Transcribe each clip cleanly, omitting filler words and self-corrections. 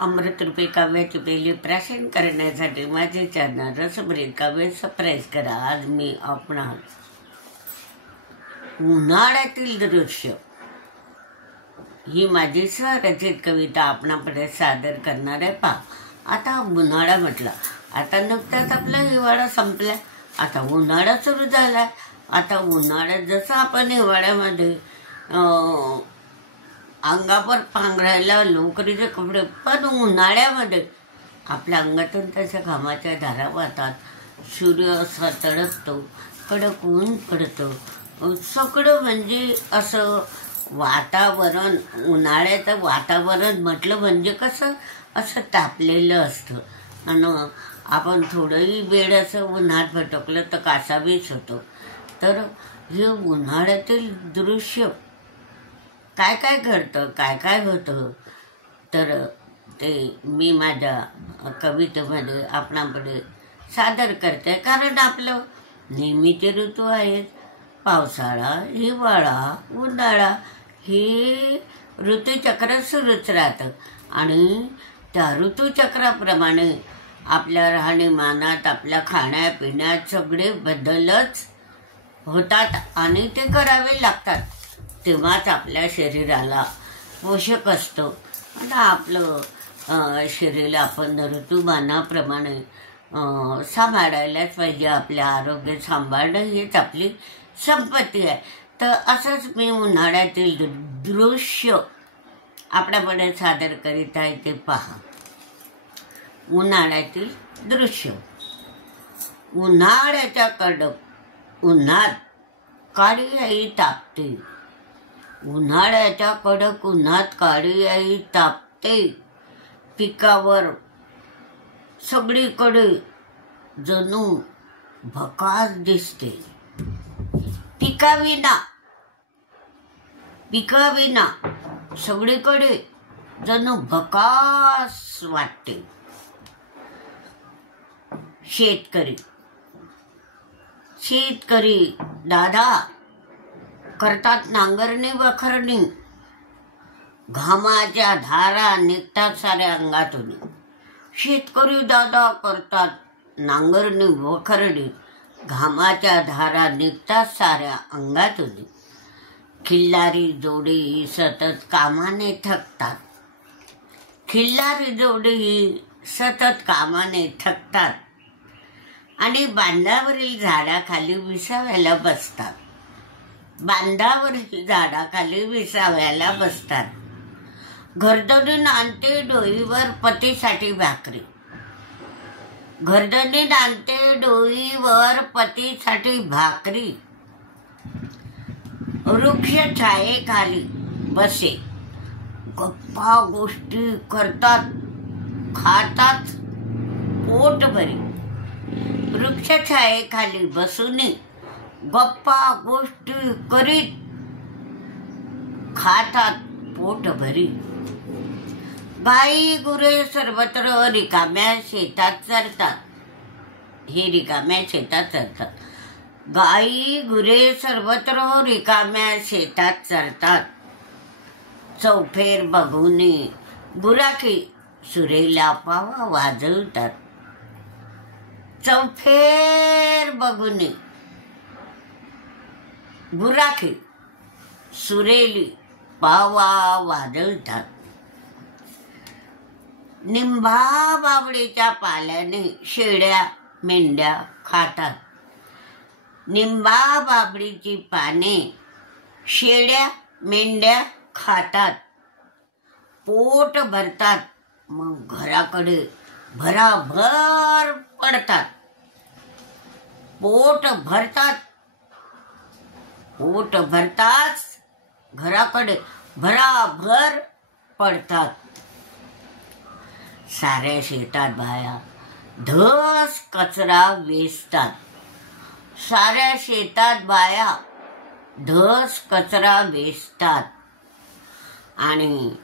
अमृतरूपी काव्याची पहिली प्राशन करण्यासाठी माझे चॅनल रसभरीत काव्य सबस्क्राईब करा. आज मी आपणास उन्हाळ्यातील दृश्य ही माझी स्वरचित कविता आपणापुढे सादर करणार आहे. पहा, आता उन्हाळा म्हटला, आता नुकताच आपला हिवाळा संपला, आता उन्हाळा सुरू झालाय. आता उन्हाळ्यात जसं आपण हिवाळ्यामध्ये अंगावर पांघरायला लोकरीचे कपडे, पण उन्हाळ्यामध्ये आपल्या अंगातून तशा घामाच्या धारा वाहतात, सूर्य असा तळपतो, कडक ऊन पडतं, सगळं म्हणजे असं वातावरण, उन्हाळ्याचं वातावरण म्हटलं म्हणजे कसं असं तापलेलं असतं. आणि आपण थोडंही वेळ असं उन्हात भटकलं तर कासावीस होतो. तर हे उन्हाळ्यातील दृश्य काय काय घडतं, काय काय होतं, तर ते मी माझ्या कवितेमध्ये आपणापुढे सादर करते. कारण आपलं नेहमीचे ऋतू आहेत, पावसाळा, हिवाळा, उन्हाळा, हे ऋतुचक्र सुरूच राहतं. आणि त्या ऋतुचक्राप्रमाणे आपल्या राहणीमानात, आपल्या खाण्यापिण्यात सगळे बदलच होतात आणि ते करावे लागतात. तेव्हाच आपल्या शरीराला पोषक असतो. आणि आपलं शरीर आपण ऋतुमानाप्रमाणे सांभाळायलाच पाहिजे. आपले आरोग्य सांभाळणं हीच आपली संपत्ती आहे. तर असंच मी उन्हाळ्यातील दृश्य आपल्यापुढे सादर करीत आहे. ते पहा, उन्हाळ्यातील दृश्य. उन्हाळ्याच्या कडक उन्हात काळी आई तापते, उन्हाळ्याच्या कडक उन्हात काळी आई तापते, पिकावर सगळीकडे जणू भकास दिसते. पिकाविना सगळीकडे जणू भकास वाटते. शेतकरी दादा करतात नांगरणी वखरणी, घामाच्या धारा निघतात साऱ्या अंगातून. शेतकरी दादा करतात नांगरणी वखरणी, घामाच्या धारा निघतात साऱ्या अंगातून. खिल्लारी जोडी सतत कामाने थकतात, खिल्लारी जोडी सतत कामाने थकतात आणि बांधावरील झाडाखाली विसाव्याला बसतात. बांधावरील झाडाखाली विसाव्याला बसतात. गर्दनीन आणते डोईवर पतीसाठी भाकरी, गर्दनीन आणते डोईवर पतीसाठी भाकरी. वृक्ष छायेखाली बसे, गप्पा गोष्टी करतात, खातात पोटभरी. वृक्ष छायेखाली बसून गप्पा गोष्टी करीत खातात पोटभरी. गाई गुरे सर्वत्र रिकाम्या शेतात चरतात, हे रिकाम्या शेतात चरतात. गाई गुरे सर्वत्र रिकाम्या शेतात चरतात. चौफेर बघून गुराखी सुरेला पावा वाजवतात. चौफेर बघून गुराखी सुरेली पावा वाजवतात. निंबा बाबडीच्या पाल्याने शेळ्या मेंढ्या खातात. निंबा बाबडीची पाने शेळ्या मेंढ्या खातात, पोट भरतात, मग घराकडे भराभर पडतात. पोट भरताच घराकडे भराभर पडतात. साऱ्या शेतात बाया धस कचरा वेचतात, साऱ्या शेतात बाया धस कचरा वेचतात. आणि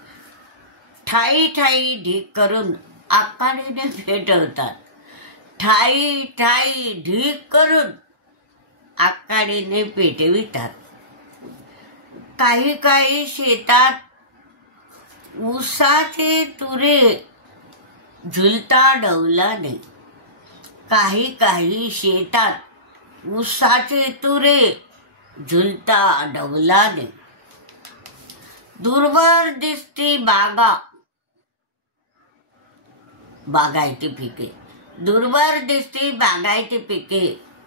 ठाई ठाई ढीक करून आकाडीने पेटवतात. ठाई ठाई ढीक करून आकाडीने पेटवितात. काही काही शेतात ऊसाचे तुरे झुलता डौलाने काही काही शेतात ऊसाचे तुरे झुलता डौलाने दूरवर दिसती बागायती पिके दूरवर दिसती बागायती पिके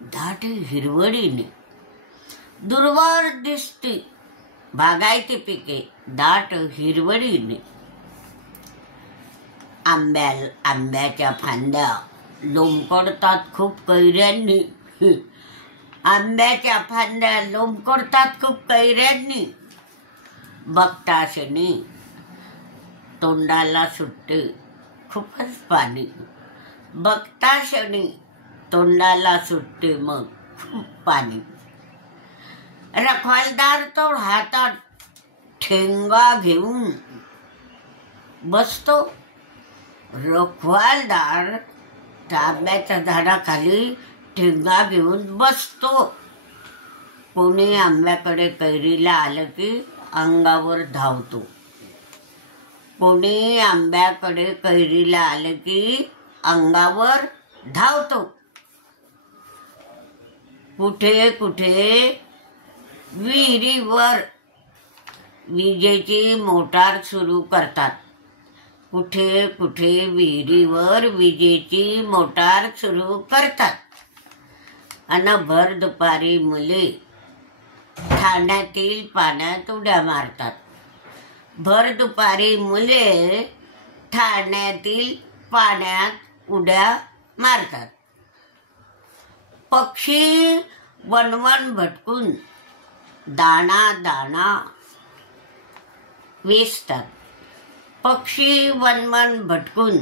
दाट हिरवळीने दूरवर दिसती बागायती पिके दाट हिरवळीने आंब्याच्या फांद्या लोंबकळतात खूप कैऱ्यांनी आंब्याच्या फांद्या लोंबकळतात खूप कैऱ्यांनी बघताशनी तोंडाला सुटते खूपच पाणी बघताशनी तोंडाला सुटते मग खूप पाणी रखवालदार तो हातात ठेंगा घेऊन बसतो रखवालदार आंब्याच्या झाडाखाली ठेंगा घेऊन बसतो कोणी आंब्याकडे कैरीला आलं की अंगावर धावतो कोणी आंब्याकडे कैरीला आलं की अंगावर धावतो कुठे कुठे विहिरीवर विजेची मोटार सुरू करतात कुठे कुठे विहिरीवर विजेची मोटार सुरू करतात आणि भर दुपारी मुले ठाण्यातील पाण्यात उड्या मारतात भर दुपारी मुले ठाण्यातील पाण्यात उड्या मारतात पक्षी वणवण भटकून दाणा दाणा वेचतात पक्षी वणवण भटकून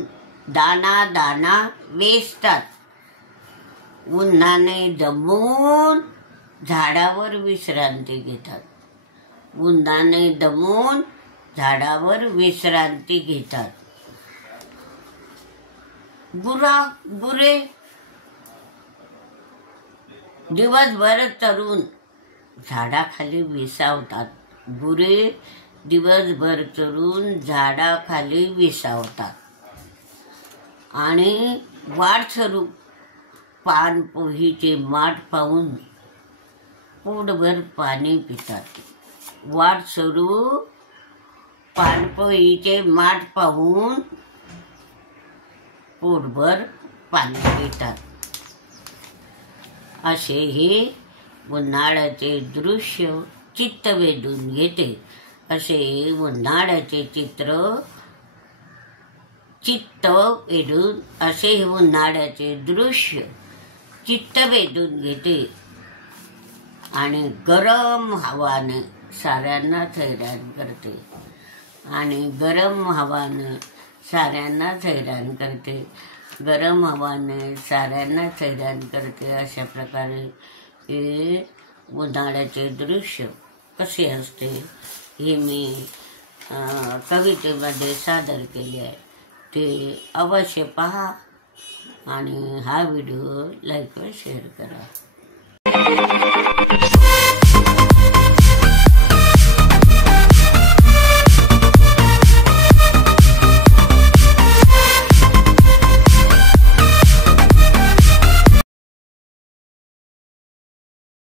दाणा दाणा वेचतात उन्हाने दमून झाडावर विश्रांती घेतात उन्हाने दमून झाडावर विश्रांती घेतात गुरे दिवसभर चरून झाडाखाली विसावतात गुरे दिवसभर चरून झाडाखाली विसावतात आणि वाटसरू पानपोहीचे माठ पाहून पोटभर पाणी पितात वाटसरू पानपोहीचे माठ पाहून पोटभर पाणी पितात असे हे उन्हाळ्याचे दृश्य चित्त वेधून घेते असे उन्हाळ्याचे चित्त वेधून असे हे उन्हाळ्याचे दृश्य चित्त वेधून घेते आणि गरम हवाने साऱ्यांनाच हैराण करते आणि गरम हवाने साऱ्यांनाच हैराण करते गरम हवाने साऱ्यांनाच हैराण करते अशा प्रकारे हे उन्हाळ्याचे दृश्य कसे असते हे मी कवितेमध्ये सादर केले आहे ते अवश्य पहा आणि हा व्हिडिओ लाईक व शेअर करा.